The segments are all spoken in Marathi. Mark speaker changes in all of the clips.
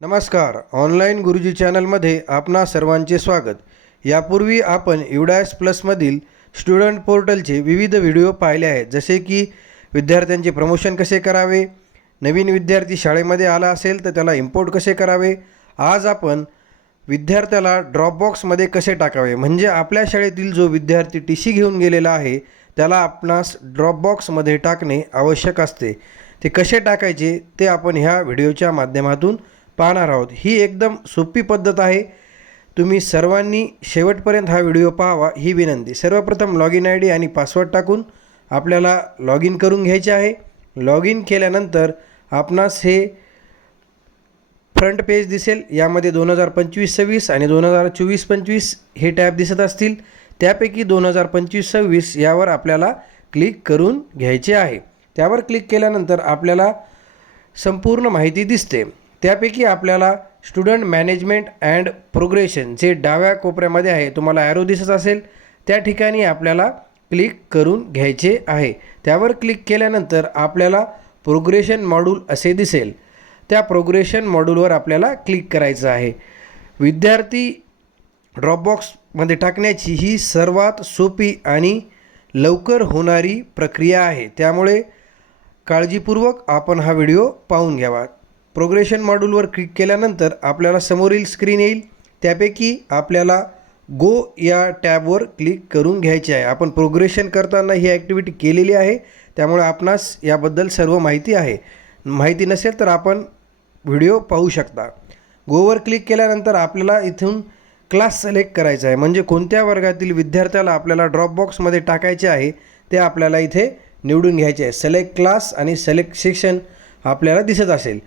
Speaker 1: नमस्कार. ऑनलाईन गुरुजी चॅनलमध्ये आपणा सर्वांचे स्वागत. यापूर्वी आपण युडायस प्लसमधील स्टुडंट पोर्टलचे विविध व्हिडिओ पाहिले आहेत. जसे की विद्यार्थ्यांचे प्रमोशन कसे करावे? नवीन विद्यार्थी शाळेमध्ये आला असेल तर त्याला इम्पोर्ट कसे करावे? आज आपण विद्यार्थ्याला ड्रॉपबॉक्समध्ये कसे टाकावे? म्हणजे आपल्या शाळेतील जो विद्यार्थी टी सी घेऊन गेलेला आहे त्याला आपणास ड्रॉपबॉक्समध्ये टाकणे आवश्यक असते. ते कसे टाकायचे? ते आपण ह्या व्हिडिओच्या माध्यमातून पाहणार आहोत. ही एकदम सोपी पद्धत आहे. तुम्ही सर्वांनी शेवटपर्यंत हा व्हिडिओ पाहावा ही विनंती. सर्वप्रथम लॉग इन आय डी आणि पासवर्ड टाकून आपल्याला लॉग इन करून घ्यायचे आहे. लॉग इन केल्यानंतर आपणास हे फ्रंट पेज दिसेल. यामध्ये दोन हजार पंचवीस सव्वीस आणि दोन हजार चोवीस पंचवीस हे टॅब दिसत असतील. त्यापैकी दोन हजार पंचवीस सव्वीस यावर आपल्याला क्लिक करून घ्यायचे आहे. त्यावर क्लिक केल्यानंतर आपल्याला संपूर्ण माहिती दिसते. त्यापैकी आपल्याला स्टुडंट मॅनेजमेंट अँड प्रोग्रेशन जे डाव्या कोपऱ्यामध्ये आहे तुम्हाला ॲरो दिसत असेल त्या ठिकाणी आपल्याला क्लिक करून घ्यायचे आहे. त्यावर क्लिक केल्यानंतर आपल्याला प्रोग्रेशन मॉड्यूल असे दिसेल. त्या प्रोग्रेशन मॉड्यूलवर आपल्याला क्लिक करायचं आहे. विद्यार्थी ड्रॉपबॉक्समध्ये टाकण्याची ही सर्वात सोपी आणि लवकर होणारी प्रक्रिया आहे. त्यामुळे काळजीपूर्वक आपण हा व्हिडिओ पाहून घ्यावा. प्रोग्रेशन मॉड्यूलवर क्लिक केल्यानंतर आपल्याला समोरील स्क्रीन येईल. त्यापैकी आपल्याला गो या टॅबवर क्लिक करून घ्यायचे आहे. आपण प्रोग्रेशन करताना ही ॲक्टिव्हिटी केलेली आहे. त्यामुळे आपणास याबद्दल सर्व माहिती आहे. माहिती नसेल तर आपण व्हिडिओ पाहू शकता. गोवर क्लिक केल्यानंतर आपल्याला इथून क्लास सिलेक्ट करायचा आहे. म्हणजे कोणत्या वर्गातील विद्यार्थ्याला आपल्याला ड्रॉपबॉक्समध्ये टाकायचे आहे ते आपल्याला इथे निवडून घ्यायचे आहे. सिलेक्ट क्लास आणि सिलेक्ट सेक्शन आपल्याला दिसत असेल.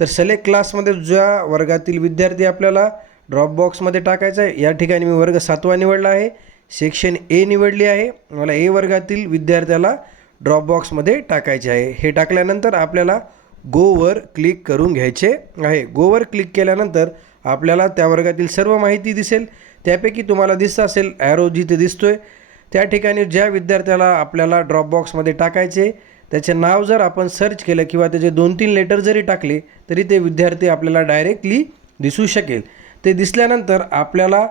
Speaker 1: तर सिलेक्ट क्लासमध्ये ज्या वर्गातील विद्यार्थी आपल्याला ड्रॉपबॉक्समध्ये टाकायचा आहे या ठिकाणी मी वर्ग सातवा निवडला आहे सेक्शन ए निवडली आहे. मला ए वर्गातील विद्यार्थ्याला ड्रॉपबॉक्समध्ये टाकायचे आहे. हे टाकल्यानंतर आपल्याला गोवर क्लिक करून घ्यायचे आहे. गोवर क्लिक केल्यानंतर आपल्याला त्या वर्गातील सर्व माहिती दिसेल. त्यापैकी तुम्हाला दिसत असेल ॲरो जिथे दिसतोय त्या ठिकाणी ज्या विद्यार्थ्याला आपल्याला ड्रॉपबॉक्समध्ये टाकायचे त्याचे नाव जर आपण सर्च केलं किंवा त्याचे दोन तीन लेटर जरी टाकले तरी ते विद्यार्थी आपल्याला डायरेक्टली दिसू शकेल. ते दिसल्यानंतर आपल्याला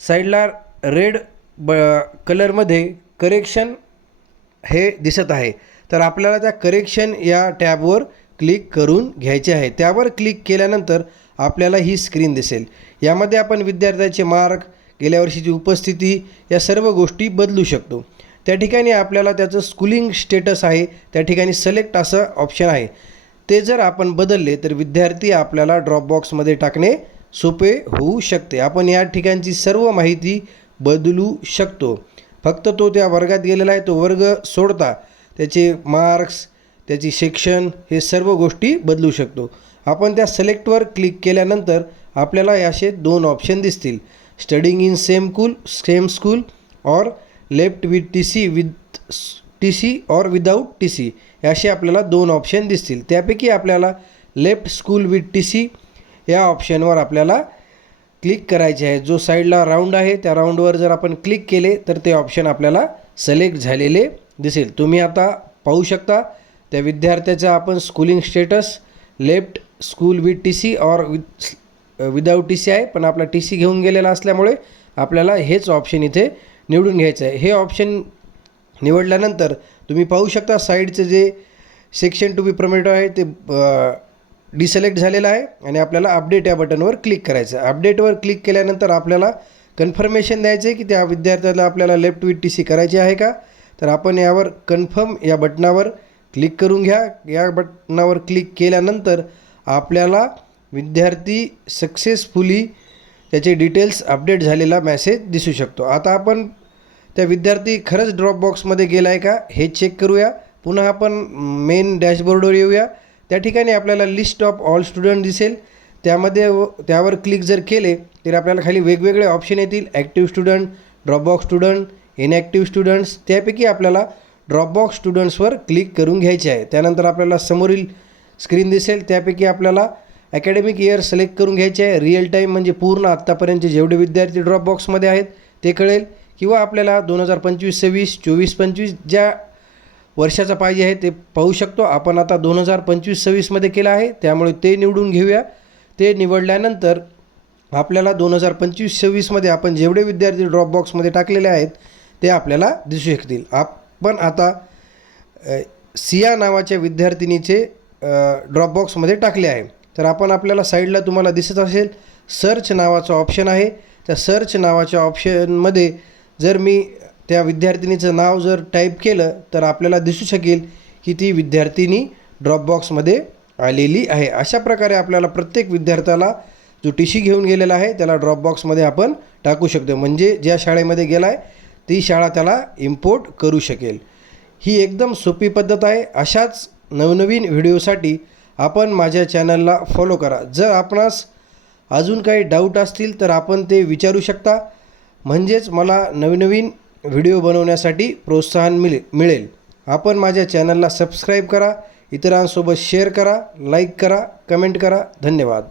Speaker 1: साईडला रेड ब कलरमध्ये करेक्शन हे दिसत आहे. तर आपल्याला त्या करेक्शन या टॅबवर क्लिक करून घ्यायचे आहे. त्यावर क्लिक केल्यानंतर आपल्याला ही स्क्रीन दिसेल. यामध्ये आपण विद्यार्थ्याचे मार्क गेल्या वर्षीची उपस्थिती या सर्व गोष्टी बदलू शकतो. त्या ठिकाणी आपल्याला त्याचं स्कूलिंग स्टेटस आहे. त्या ठिकाणी सिलेक्ट असं ऑप्शन आहे. ते जर आपण बदलले तर विद्यार्थी आपल्याला ड्रॉपबॉक्समध्ये टाकणे सोपे होऊ शकते. आपण या ठिकाणची सर्व माहिती बदलू शकतो. फक्त तो त्या वर्गात गेलेला आहे तो वर्ग सोडता त्याचे मार्क्स त्याची सेक्शन हे सर्व गोष्टी बदलू शकतो. आपण त्या सिलेक्टवर क्लिक केल्यानंतर आपल्याला असे दोन ऑप्शन दिसतील. Studying in same school same school or left with T C with T C or without T C असे आपल्याला दोन ऑप्शन दिसतील. त्यापैकी आपल्याला left school with T C या ऑप्शनवर आपल्याला क्लिक करायचे आहे. जो साईडला राऊंड आहे त्या राऊंडवर जर आपण क्लिक केले तर ते ऑप्शन आपल्याला सिलेक्ट झालेले दिसेल. तुम्ही आता पाहू शकता त्या विद्यार्थ्याचा आपण schooling status left school with T C or with without T C आहे. पण आपला टी सी घेऊन गेलेला असल्यामुळे आपल्याला हेच ऑप्शन इथे निवडून घ्यायचं आहे हे ऑप्शन निवडल्यानंतर तुम्ही पाहू शकता साईडचं जे सेक्शन टू बी प्रमेटो आहे ते डिसलेक्ट झालेलं आहे आणि आपल्याला अपडेट या बटनवर क्लिक करायचं आहे अपडेटवर क्लिक केल्यानंतर आपल्याला कन्फर्मेशन द्यायचं आहे की त्या विद्यार्थ्याला आपल्याला लेफ्ट विथ टी सी करायची आहे का? तर आपण यावर कन्फर्म या बटनावर क्लिक करून घ्या. या बटनावर क्लिक केल्यानंतर आपल्याला विद्यार्थी सक्सेसफुली त्याचे डिटेल्स अपडेट झालेला मेसेज दिसू शकतो. आता आपण त्या विद्यार्थी खरंच ड्रॉपबॉक्समध्ये गेला आहे का हे चेक करूया. पुन्हा आपण मेन डॅशबोर्डवर येऊया. त्या ठिकाणी आपल्याला लिस्ट ऑफ ऑल स्टुडंट दिसेल. त्यामध्ये व- त्यावर क्लिक जर केले तर आपल्याला खाली वेगवेगळे ऑप्शन येतील. Active student dropbox student inactive students त्यापैकी आपल्याला ड्रॉपबॉक्स स्टुडंट्सवर क्लिक करून घ्यायचे आहे. त्यानंतर आपल्याला समोरील स्क्रीन दिसेल. त्यापैकी आपल्याला अकॅडमिक इयर सिलेक्ट करून घ्यायचे आहे. रिअल टाईम म्हणजे पूर्ण आत्तापर्यंतचे जेवढे विद्यार्थी ड्रॉपबॉक्समध्ये आहेत ते कळेल. किंवा आपल्याला दोन हजार पंचवीस सव्वीस चोवीस पंचवीस ज्या वर्षाचा पाहिजे आहे ते पाहू शकतो. आपण आता दोन हजार पंचवीस सव्वीसमध्ये केलं आहे. त्यामुळे ते निवडून घेऊया. ते निवडल्यानंतर आपल्याला दोन हजार पंचवीस सव्वीसमध्ये आपण जेवढे विद्यार्थी ड्रॉपबॉक्समध्ये टाकलेले आहेत ते आपल्याला दिसू शकतील. आपण आता सिया नावाच्या विद्यार्थिनीचे ड्रॉपबॉक्समध्ये टाकले आहे. तर आपण आपल्याला साईडला तुम्हाला दिसत असेल सर्च नावाचं ऑप्शन आहे. त्या सर्च नावाच्या ऑप्शनमध्ये जर मी त्या विद्यार्थिनीचं नाव जर टाईप केलं तर आपल्याला दिसू शकेल की ती विद्यार्थिनी ड्रॉपबॉक्समध्ये आलेली आहे. अशा प्रकारे आपल्याला प्रत्येक विद्यार्थ्याला जो टी सी घेऊन गेलेला आहे त्याला ड्रॉपबॉक्समध्ये आपण टाकू शकतो. म्हणजे ज्या शाळेमध्ये गेला आहे ती शाळा त्याला इम्पोर्ट करू शकेल. ही एकदम सोपी पद्धत आहे. अशाच नवनवीन व्हिडिओसाठी आपण माझ्या चॅनलला फॉलो करा. जर आपणास अजून काही डाऊट असतील तर आपण ते विचारू शकता. म्हणजेच मला नवनवीन व्हिडिओ बनवण्यासाठी प्रोत्साहन मिळे मिळेल. आपण माझ्या चॅनलला सबस्क्राईब करा. इतरांसोबत शेअर करा लाईक करा कमेंट करा. धन्यवाद.